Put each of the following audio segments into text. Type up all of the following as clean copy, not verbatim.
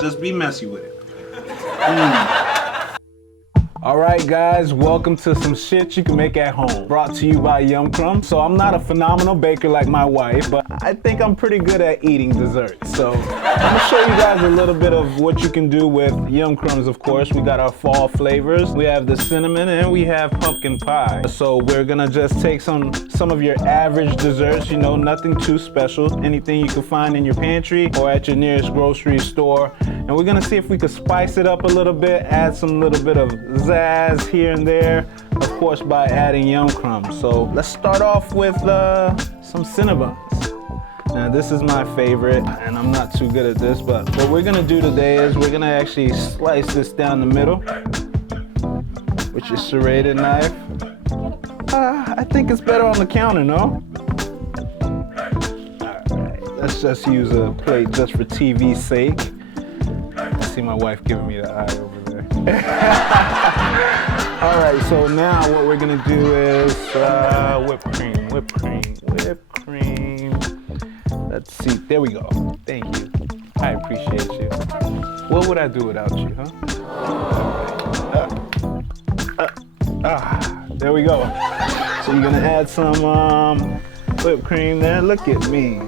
Just be messy with it. All right, guys, welcome to some shit you can make at home. Brought to you by Yum Crumbs. So I'm not a phenomenal baker like my wife, but I think I'm pretty good at eating desserts. So I'm gonna show you guys a little bit of what you can do with Yum Crumbs, of course. We got our fall flavors. We have the cinnamon and we have pumpkin pie. So we're gonna just take some of your average desserts, you know, nothing too special, anything you can find in your pantry or at your nearest grocery store. And we're gonna see if we could spice it up a little bit, add some little bit of zazz here and there, of course by adding Yum Crumbs. So let's start off with some Cinnabons. Now this is my favorite, and I'm not too good at this, but what we're gonna do today is we're gonna actually slice this down the middle with your serrated knife. I think it's better on the counter, no? Alright, let's just use a plate just for TV's sake. I see my wife giving me the eye over there. All right, so now what we're gonna do is whipped cream. Let's see, there we go. Thank you. I appreciate you. What would I do without you, huh? There we go. So you're gonna add some whipped cream there. Look at me.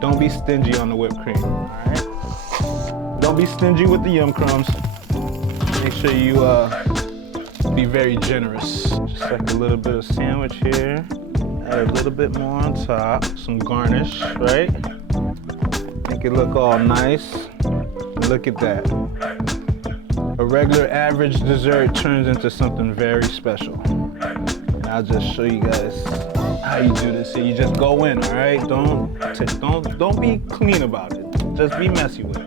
Don't be stingy on the whipped cream, all right? Don't be stingy with the Yum Crumbs. Make sure you be very generous. Just like a little bit of sandwich here. Add a little bit more on top. Some garnish, right? Make it look all nice. Look at that. A regular average dessert turns into something very special. And I'll just show you guys how you do this. So you just go in, all right? Don't be clean about it. Just be messy with it.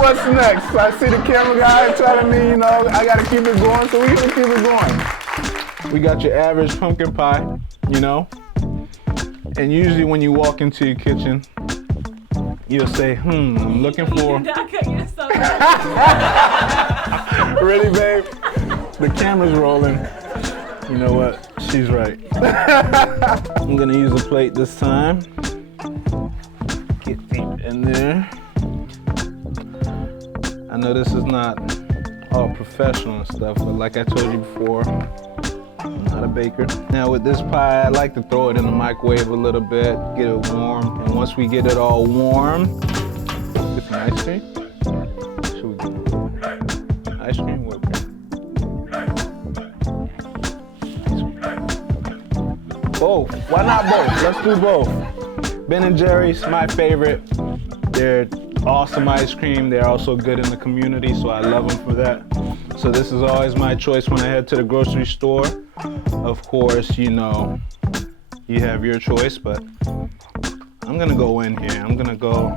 What's next? I see the camera guy telling me, you know, I gotta keep it going, so we're gonna keep it going. We got your average pumpkin pie, you know? And usually when you walk into your kitchen, you'll say, I'm looking for... Really, babe? The camera's rolling. You know what? She's right. I'm gonna use a plate this time. Get deep in there. I know this is not all professional and stuff, but like I told you before, I'm not a baker. Now with this pie, I like to throw it in the microwave a little bit, get it warm. And once we get it all warm, get some ice cream. Should we do ice cream, whipped cream? Both. Why not both? Let's do both. Ben & Jerry's, my favorite. They're awesome ice cream. They're also good in the community, so I love them for that. So this is always my choice when I head to the grocery store. Of course, you know, you have your choice, but I'm gonna go in here. I'm gonna go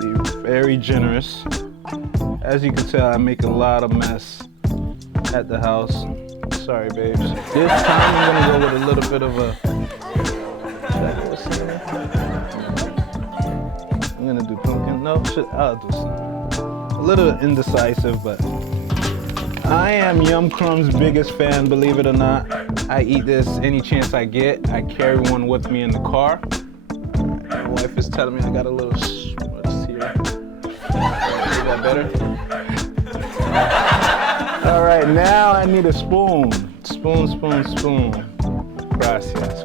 be very generous. As you can tell, I make a lot of mess at the house. Sorry, babes. This time I'm gonna go with a little bit of a... I'm gonna do pumpkin. No, I'll do some. A little indecisive, but I am Yum Crumbs' biggest fan, believe it or not. I eat this any chance I get. I carry one with me in the car. My wife is telling me I got a little what's here. Is that better? All right, now I need a spoon. Spoon. Gracias.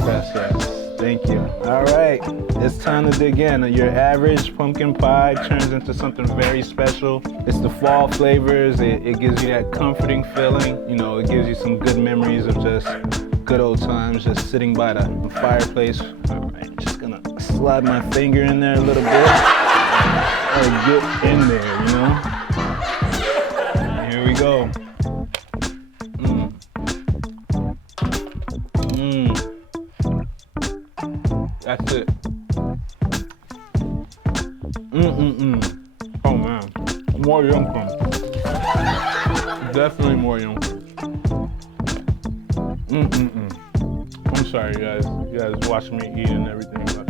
Thank you. All right, it's time to dig in. Your average pumpkin pie turns into something very special. It's the fall flavors. It gives you that comforting feeling. You know, it gives you some good memories of just good old times, just sitting by the fireplace. All right, just gonna slide my finger in there a little bit. Or get in there, you know? Here we go. That's it. Oh man, more Yum Crumbs. Definitely more Yum Crumbs. I'm sorry, you guys watching me eat and everything, but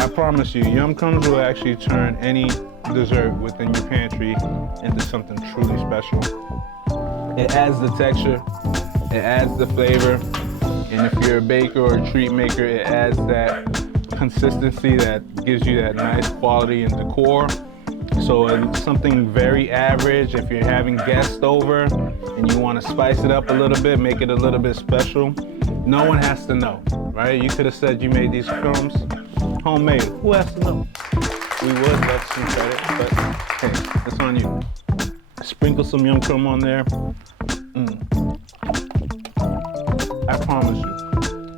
I promise you, Yum Crumbs will actually turn any dessert within your pantry into something truly special. It adds the texture, it adds the flavor, and if you're a baker or a treat maker, it adds that consistency that gives you that nice quality and decor. So it's something very average. If you're having guests over and you want to spice it up a little bit, make it a little bit special, no one has to know, right? You could have said you made these crumbs homemade. Who has to know? We would love some credit, but hey, it's on you. Sprinkle some yum crumb on there. I promise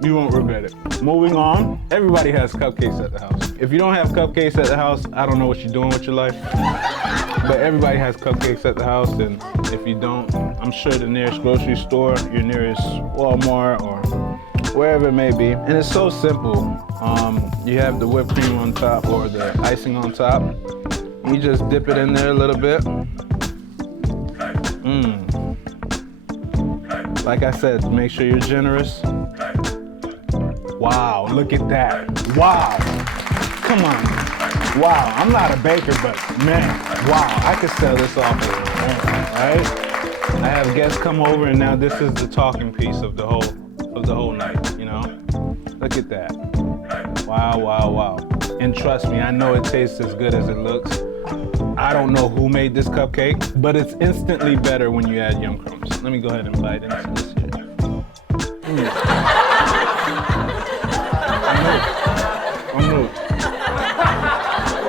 you won't regret it. Moving on, everybody has cupcakes at the house. If you don't have cupcakes at the house, I don't know what you're doing with your life. But everybody has cupcakes at the house, and if you don't, I'm sure the nearest grocery store, your nearest Walmart, or wherever it may be. And it's so simple. You have the whipped cream on top or the icing on top. You just dip it in there a little bit. Like I said, make sure you're generous. Wow, look at that. Wow. Come on. Wow, I'm not a baker, but man, wow, I could sell this off of it, right? I have guests come over and now this is the talking piece of the whole night, you know? Look at that. Wow, wow, wow. And trust me, I know it tastes as good as it looks. I don't know who made this cupcake, but it's instantly better when you add yum crumbs. Let me go ahead and bite into this here. I'm new.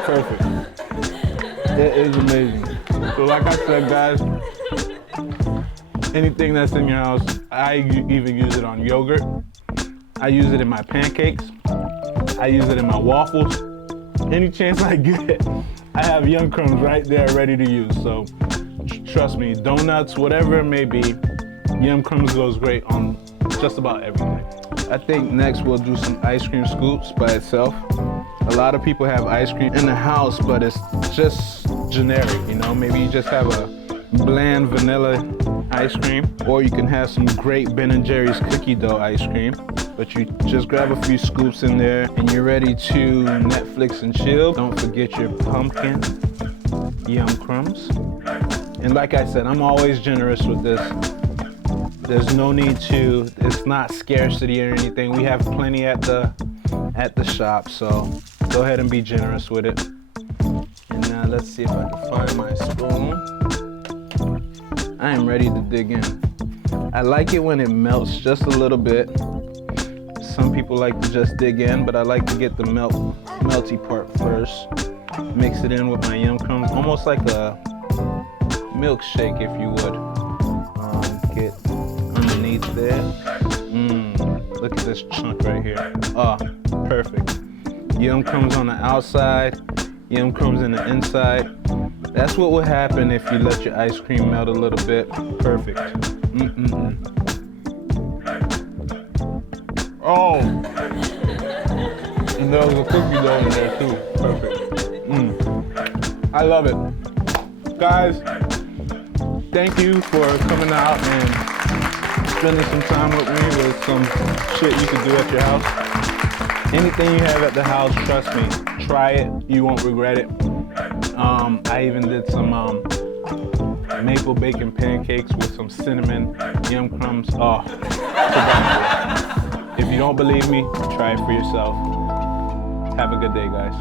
Perfect. It is amazing. So like I said, guys, anything that's in your house, I even use it on yogurt. I use it in my pancakes. I use it in my waffles. Any chance I get, I have yum crumbs right there ready to use. So trust me, donuts, whatever it may be, yum crumbs goes great on just about everything. I think next we'll do some ice cream scoops by itself. A lot of people have ice cream in the house, but it's just generic, you know? Maybe you just have a bland vanilla ice cream, or you can have some great Ben & Jerry's cookie dough ice cream. But you just grab a few scoops in there and you're ready to Netflix and chill. Don't forget your pumpkin yum crumbs. And like I said, I'm always generous with this. There's no need to, it's not scarcity or anything. We have plenty at the shop, so go ahead and be generous with it. And now let's see if I can find my spoon. I am ready to dig in. I like it when it melts just a little bit. Some people like to just dig in, but I like to get the melty part first. Mix it in with my yum crumbs, almost like a milkshake, if you would. Get underneath there. Look at this chunk right here. Perfect. Yum crumbs on the outside, yum crumbs in the inside. That's what will happen if you let your ice cream melt a little bit. Perfect. Oh, and there was a cookie dough in there too. Perfect. I love it. Guys, thank you for coming out and spending some time with me with some shit you can do at your house. Anything you have at the house, trust me, try it. You won't regret it. I even did some maple bacon pancakes with some cinnamon yum crumbs. If you don't believe me, try it for yourself. Have a good day, guys.